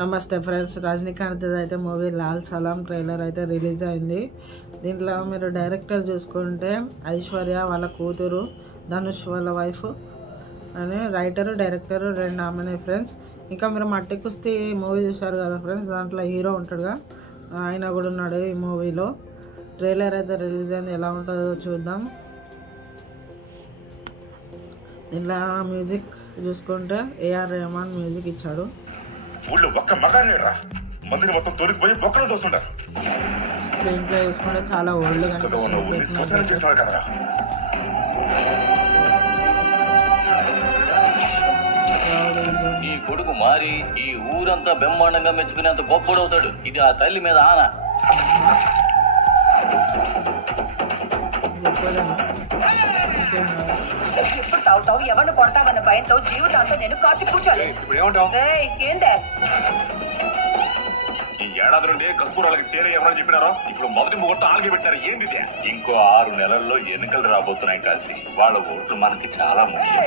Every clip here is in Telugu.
నమస్తే ఫ్రెండ్స్, రజనీకాంత్ అయితే మూవీ లాల్ సలాం ట్రైలర్ అయితే రిలీజ్ అయింది. దీంట్లో మీరు డైరెక్టర్ చూసుకుంటే ఐశ్వర్య వాళ్ళ కూతురు, ధనుష్ వాళ్ళ వైఫ్ అని రైటరు డైరెక్టరు రెండు ఆమెనే ఫ్రెండ్స్. ఇంకా మీరు మట్టి కుస్తీ మూవీ చూశారు కదా ఫ్రెండ్స్, దాంట్లో హీరో ఉంటాడుగా, ఆయన కూడా ఉన్నాడు ఈ మూవీలో. ట్రైలర్ అయితే రిలీజ్ అయింది, ఎలా ఉంటుందో చూద్దాం. ఇలా మ్యూజిక్ చూసుకుంటే ఏఆర్ రెహమాన్ మ్యూజిక్ ఇచ్చాడు. ఊళ్ళో ఒక్క మగాడేరా మందిని మొత్తం తోలిపోయి బొక్కలు దోస్తుంటారు. స్క్రీన్ ప్లే చూసుకుంటే చాలా ఓల్డ్ చేస్తున్నారు కదరా. ఈ కొడుకు మారి ఈ ఊరంతా బ్రహ్మాండంగా మెచ్చుకునేంత గొప్పడవుతాడు. ఇది ఆ తల్లి మీద ఆన. ఎప్పుడు తాగుతావు, ఎవరిని కొడతావన్న భయంతో జీవితాంతో నేను కాచి కూర్చోాలి. ఈ ఏడాది నుండి కస్తూరాలకి తేరే ఎవరని చెప్పినారో ఇప్పుడు మొదటి ముహూర్తం ఆల్గే పెట్టారు. ఏంది ఇంకో 6 నెలల్లో ఎన్నికలు రాబోతున్నాయి కాసి, వాళ్ళ ఓట్లు మనకి చాలా ముఖ్యం.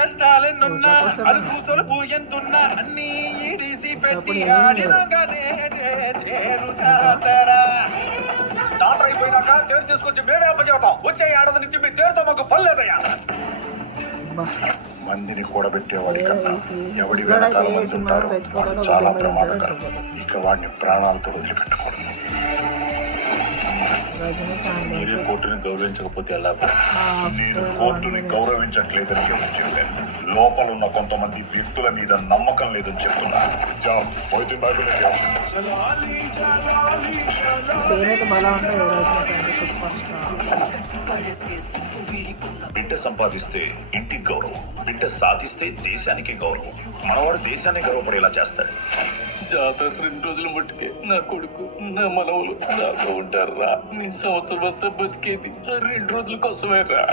కష్టాలెన్నున్నా అలుపుసొలుపు ఎంతున్నా అన్ని ఈడిసి పెట్టి ఆడినగానే డాక్టర్ అయిపోయినాక తేరు తీసుకొచ్చి మేమే అప్పచెబుతాం. వచ్చే ఏడాది నుంచి మీ తేరుతో మాకు పర్లేదయ్యా. మందిని కూడబెట్టేవాడి కన్నా ఎవడి వెనకాల మంది ఉంటారో వాడు చాలా ప్రమాదకరం. ఇక వాడిని ప్రాణాలతో వదిలిపెట్టకూడదు. మీరే కోర్టుని గౌరవించకపోతే ఎలా? నేను కోర్టుని గౌరవించట్లేదని ఎవరు చెప్పాను? లోపల ఉన్న కొంతమంది వ్యక్తుల మీద నమ్మకం లేదని చెప్తున్నా. బిడ్డ సంపాదిస్తే ఇంటికి గౌరవం, బిడ్డ సాధిస్తే దేశానికి గౌరవం. మనవాడు దేశాన్ని గౌరవపడేలా చేస్తాడు. జాతర 2 రోజుల మట్టుకే నా కొడుకు, నా మనవులు నాతో ఉంటారు రా. నీ సంవత్సరం అంతా బతికేది 2 రోజుల కోసమే రా.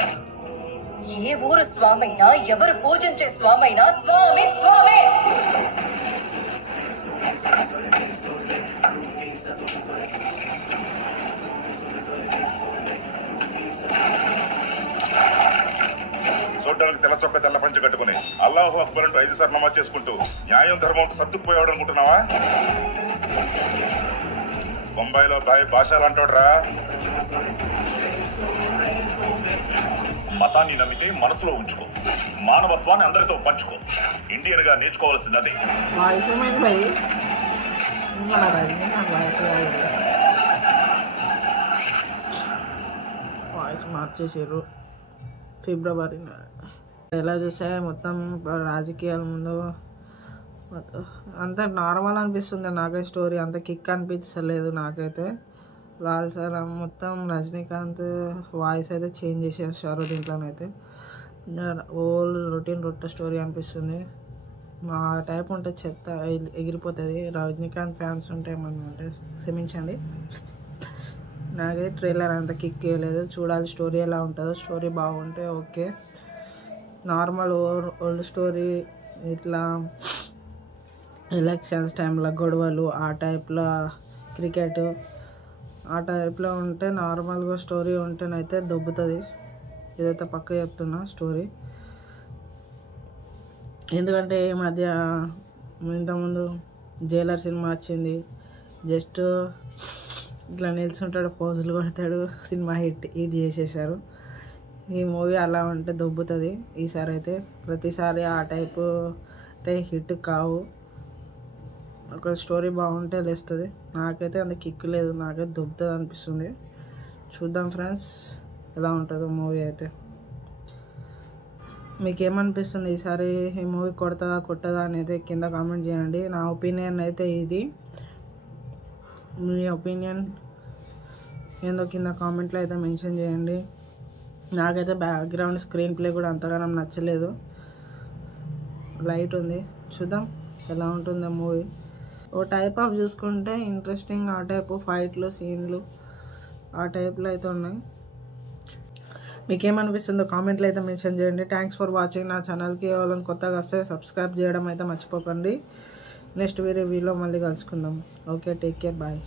ఏ ఊరు స్వామైనా, ఎవరు పూజించే స్వామైనా స్వామి స్వామి. చూడ్డానికి తెల్ల చొక్క తెల్ల పంచ కట్టుకుని అల్లాహు అక్బర్ అంటూ 5 సార్లు నమాజ్ చేసుకుంటూ న్యాయం ధర్మంతో సర్దుకుపోయాడు అనుకుంటున్నావా? బొంబాయిలో భాషలు అంటాడు రా. మతాన్ని నమ్మితే మనసులో ఉంచుకో, మానవత్వాన్ని అందరితో పంచుకో. ఇండియన్ గా నేర్చుకోవాల్సింది అదే. వాయిస్ మార్చేసారు ఫిబ్రవరి. ఎలా చూసా మొత్తం రాజకీయాల ముందు అంత నార్మల్ అనిపిస్తుంది నాకైతే. స్టోరీ అంత కిక్ అనిపించలేదు నాకైతే. లాల్ సలాం మొత్తం రజనీకాంత్ వాయిస్ అయితే చేంజ్ చేసేసారు దీంట్లోనైతే. ఓల్డ్ రొటీన్ స్టోరీ అనిపిస్తుంది. ఆ టైప్ ఉంటే చెత్త ఎగిరిపోతుంది. రజనీకాంత్ ఫ్యాన్స్ ఉంటే ఏమన్నా అంటే క్షమించండి. నాకైతే ట్రైలర్ అంత కిక్ వేయలేదు. చూడాలి స్టోరీ ఎలా ఉంటుందో. స్టోరీ బాగుంటే ఓకే. నార్మల్ ఓల్డ్ స్టోరీ ఇట్లా ఎలక్షన్స్ టైంలో గొడవలు, ఆ టైప్లో క్రికెట్, ఆ టైప్లో ఉంటే నార్మల్గా స్టోరీ ఉంటేనైతే దొబ్బుతుంది. ఇదైతే పక్క చెప్తున్నా స్టోరీ. ఎందుకంటే ఈ మధ్య ఇంతకుముందు జైలర్ సినిమా వచ్చింది. జస్ట్ ఇట్లా నిల్చుంటాడు, పోజులు కొడతాడు, సినిమా హిట్ చేసేసారు. ఈ మూవీ అలా ఉంటే దొబ్బుతుంది. ఈసారి అయితే ప్రతిసారి ఆ టైపు అయితే హిట్ కావు. ఒక స్టోరీ బాగుంటే లేస్తుంది. నాకైతే అంత కిక్ లేదు, నాకైతే దొబ్బుతుంది అనిపిస్తుంది. చూద్దాం ఫ్రెండ్స్ ఎలా ఉంటుందో మూవీ అయితే. మీకేమనిపిస్తుంది ఈసారి ఈ మూవీ కొట్టదా అనేది కింద కామెంట్ చేయండి. నా ఒపీనియన్ అయితే ఇది. మీ ఒపీనియన్ ఏందో కింద కామెంట్లో అయితే మెన్షన్ చేయండి. నాకైతే బ్యాక్గ్రౌండ్ స్క్రీన్ ప్లే కూడా అంతగానో నచ్చలేదు, లైట్ ఉంది. చూద్దాం ఎలా ఉంటుందో మూవీ. ఓ టైప్ ఆఫ్ చూసుకుంటే ఇంట్రెస్టింగ్, ఆ టైపు ఫైట్లు సీన్లు ఆ టైప్లో అయితే ఉన్నాయి. మీకేమనిపిస్తుందో కామెంట్లో అయితే మెన్షన్ చేయండి. Thanks for watching. నా ఛానల్కి ఎవరైనా కొత్తగా వస్తే సబ్స్క్రైబ్ చేయడం అయితే మర్చిపోకండి. నెక్స్ట్ రివ్యూలో మళ్ళీ కలుసుకుందాం. Okay, take care, bye.